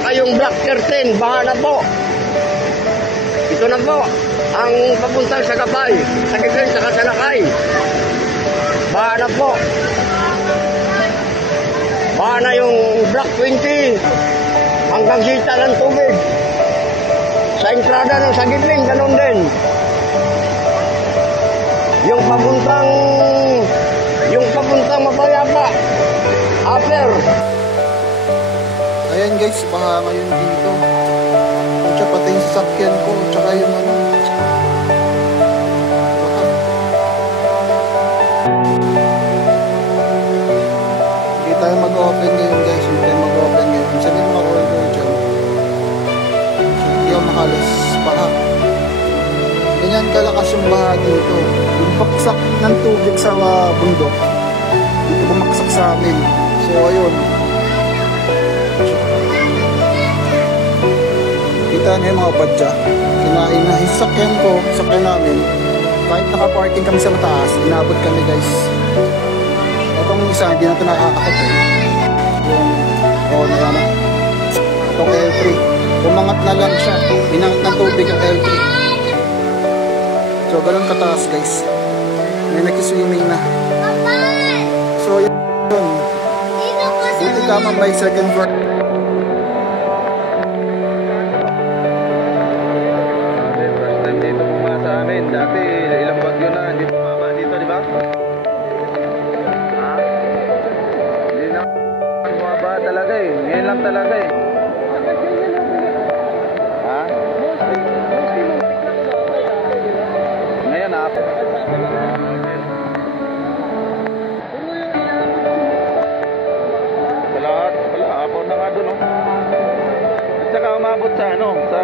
Saka yung Black Curtain, baha na po. Ito na po, ang papuntang sa Gabay, sa Kikay, saka sa Nakay. Baha na po. Baha na yung Black 20, hanggang hita ng tubig. Sa entrada ng Sagibling, ganun din. Yung papuntang Mapayapa, upper. Ayan guys, baha ngayon dito. At pati yung sasakyan ko, tsaka yung ano. Baha. Hindi tayo mag-open ngayon guys, hindi tayo mag-open ngayon. Sabihin mo ako dyan. Hindi ako makalas, baha. Ganyan kalakas yung baha dito. Yung paksak ng tubig sa bundok, dito bumaksak sa amin. So ayun. Kita niyo yung mga badya. Kinain na yung sakyan ko, sakyan namin. Kahit naka-parking kami sa mataas, inabot kami guys. Itong isa, hindi natin nakakakit eh. Oo, na yan. Itong L3. Umangat na lang siya. Inangat ng tubig ang L3. So, ganun kataas guys. May nag-swimming na. So, yun. Dito ka man by second floor. Dati ilang bagyo na, hindi tumama dito, di ba? Ha? Hindi na bumaba talaga eh. Ngayon lang talaga eh. Ha? Ngayon ha? Sa lahat, wala, apaw na nga doon oh. At saka umabot sa ano, sa